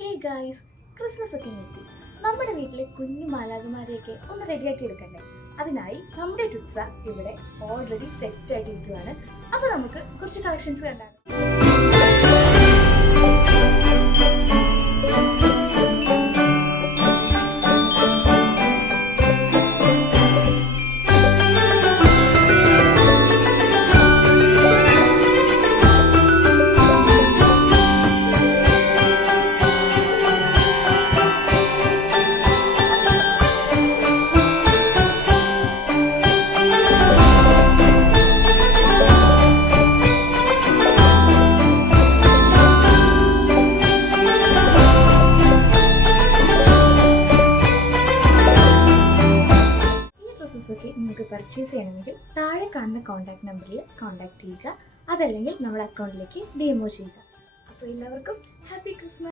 Hey guys, Christmas ഒക്കെ എത്തി. നമ്മുടെ വീട്ടിലെ കുഞ്ഞു മാലാഖമാരെയൊക്കെ ഒന്ന് റെഡിയാക്കി എടുക്കണ്ടേ? അതിനായി നമ്മുടെ ട്വിക്സ ഇവിടെ ഓൾറെഡി സെറ്റ് ആയിട്ടിരിക്കുകയാണ്. അപ്പോൾ നമുക്ക് കുറച്ച് കളക്ഷൻസ് കണ്ടാണ്. ഒക്കെ നിങ്ങൾക്ക് പർച്ചേസ് ചെയ്യണമെങ്കിൽ താഴെ കാണുന്ന കോൺടാക്ട് നമ്പറിൽ കോൺടാക്ട് ചെയ്യുക. അതല്ലെങ്കിൽ നമ്മുടെ അക്കൗണ്ടിലേക്ക് DM ചെയ്യുക. അപ്പോൾ എല്ലാവർക്കും ഹാപ്പി ക്രിസ്മസ്.